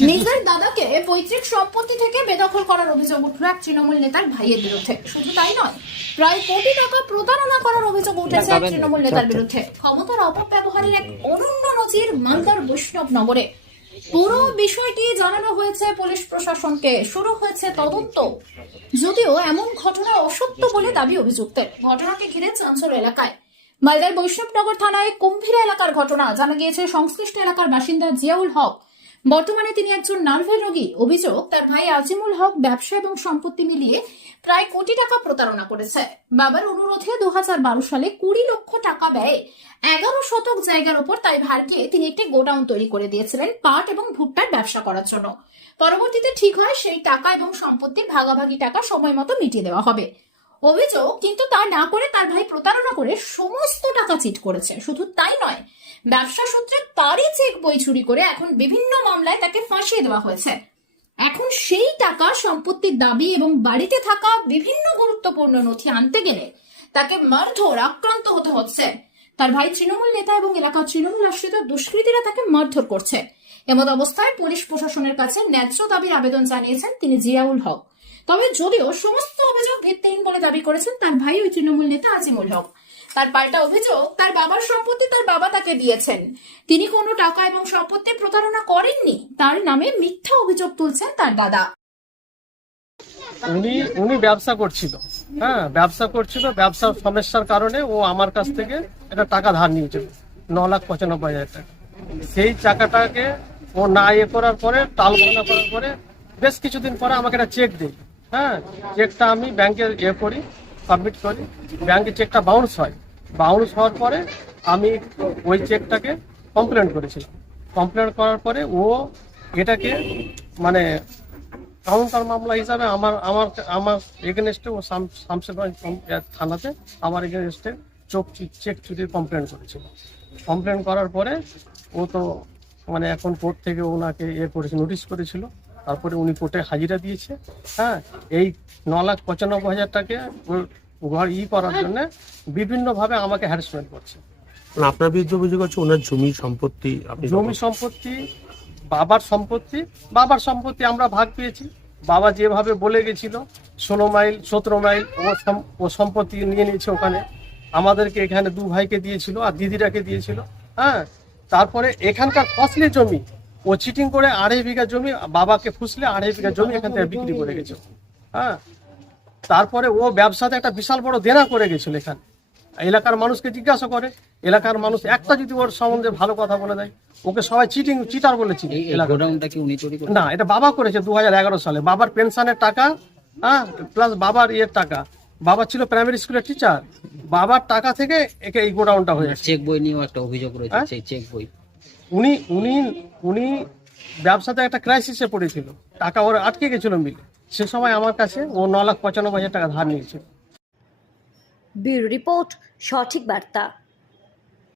নিজের দাদাকে পৈতৃক সম্পত্তি থেকে বেদখল করার অভিযোগ উঠল এক তৃণমূল নেতার ভাইয়ের বিরুদ্ধে। শুধু তাই নয়, প্রায় কোটি টাকা প্রতারণা করার অভিযোগ উঠেছে এক তৃণমূল নেতার বিরুদ্ধে। ক্ষমতার অপব্যবহারের এক অনন্য নজির মালদার বৈষ্ণবনগরে। পুরো বিষয়টি জানানো হয়েছে পুলিশ প্রশাসনকে। শুরু হয়েছে তদন্ত। যদিও এমন ঘটনা অসত্য বলে দাবি অভিযুক্তের। ঘটনাকে ঘিরে চাঞ্চল্য এলাকায়। মালদার বৈষ্ণবনগর থানায় কুম্ভীরা এলাকার ঘটনা। জানা গিয়েছে সংশ্লিষ্ট এলাকার বাসিন্দা জিয়াউল হক, বর্তমানে তিনি একজন নার্ভের রোগী। অভিযোগ, তার ভাই আজিমুল হক ব্যবসা এবং সম্পত্তি মিলিয়ে প্রায় কোটি টাকা প্রতারণা করেছে। বাবার অনুরোধে 2012 সালে 20 লক্ষ টাকা ব্যয়ে 11 শতক জায়গার উপর তাই ভাড়কে তিনি একটি গোডাউন তৈরি করে দিয়েছিলেন পাট এবং ভুট্টার ব্যবসা করার জন্য। পরবর্তীতে ঠিক হয় সেই টাকা এবং সম্পত্তির ভাগাভাগি টাকা সময় মতো মিটিয়ে দেওয়া হবে। অভিযোগ, কিন্তু তা না করে তার ভাই প্রতারণা করে সমস্ত টাকা চিট করেছে। শুধু তাই নয়, ব্যবসা সূত্রে তারই চেক বই চুরি করে এখন বিভিন্ন মামলায় তাকে ফাঁসিয়ে দেওয়া হয়েছে। এখন সেই টাকা, সম্পত্তির দাবি এবং বাড়িতে থাকা বিভিন্ন গুরুত্বপূর্ণ নথি আনতে গেলে তাকে মারধর, আক্রান্ত হতে হচ্ছে। তার ভাই তৃণমূল নেতা এবং এলাকার তৃণমূল আশ্রিত দুষ্কৃতীরা তাকে মারধর করছে। এমত অবস্থায় পুলিশ প্রশাসনের কাছে ন্যায্য দাবির আবেদন জানিয়েছেন তিনি জিয়াউল হক। তবে যদিও সমস্ত অভিযোগ ভিত্তিহীন বলে দাবি করেছেন তার ভাই ওই তৃণমূল নেতা আজিমুল হক। তার পাল্টা অভিযোগ, তার বাবার সম্পত্তি তার বাবা তাকে দিয়েছেন। তিনি কোনো টাকা এবং সম্পত্তি প্রতারণা করেননি। তার নামে মিথ্যা অভিযোগ তুলছেন তার দাদা। উনি ব্যবসা করছিল, ব্যবসার সমস্যার কারণে ও আমার কাছ থেকে একটা টাকা ধার নিয়েছিল 9,95,000 টাকা। সেই টাকাটাকে ও না করার পরে, টাল বাহানা করার পরে বেশ কিছুদিন পরে আমাকে একটা চেক দেয়। চেকটা আমি ব্যাংকে করি, সাবমিট করি। ব্যাংকে চেকটা বাউন্স হওয়ার পরে আমি ওই চেকটাকে কমপ্লেন করেছিলাম। কমপ্লেন করার পরে ও এটাকে মানে কাউন্টার মামলা হিসাবে আমার এগেনস্টে ও শামশেরগঞ্জ থানাতে আমার এগেনস্টে চেক চুরির কমপ্লেন করেছিল। কমপ্লেন করার পরে ও তো মানে এখন কোর্ট থেকে ওনাকে নোটিশ করেছিল। তারপরে উনি কোর্টে হাজিরা দিয়েছে। এই 9,95,000 টাকা ঘর করার জন্য বিভিন্নভাবে আমাকে হ্যারাসমেন্ট করছে। আপনার বিরুদ্ধে অভিযোগ আছে ওনার জমি সম্পত্তি বাবার সম্পত্তি আমরা ভাগ পেয়েছি। বাবা যেভাবে বলে গেছিল 16 মাইল 17 মাইল ও সম্পত্তি নিয়ে নিয়েছে ওখানে। আমাদেরকে এখানে 2 ভাইকে দিয়েছিল আর দিদিরাকে দিয়েছিল। তারপরে এখানকার ফসলি জমি ও চিটিং করে 2.5 বিঘা জমি বাবাকে ফুসলে 2.5 বিঘা জমি এখান থেকে বিক্রি করে গেছে। তারপরে ও ব্যবসাতে একটা বিশাল বড় দেনা করে গেছিল। এখানে এলাকার মানুষকে জিজ্ঞাসা করে, এলাকার মানুষ একটা যদি ওর সম্বন্ধে ভালো কথা বলে দেয়, ওকে সবাই চিটার বলেছিল। না, এটা বাবা করেছে 2011 সালে। বাবার পেনশনের টাকা প্লাস বাবার টাকা। বাবা ছিল প্রাইমারি স্কুলের টিচার। বাবার টাকা থেকে একে এই গোডাউনটা হয়েছে। চেক বই নিয়েও একটা অভিযোগ রয়েছে। সেই চেক বই উনি ব্যবসাতে একটা ক্রাইসিসে পড়েছিল, টাকা ওর আটকে গেছিল মিলে। সে সময় আমার কাছে ও 9,95,000 টাকা ধার নিয়েছিল। ব্যুরো রিপোর্ট, সঠিক বার্তা।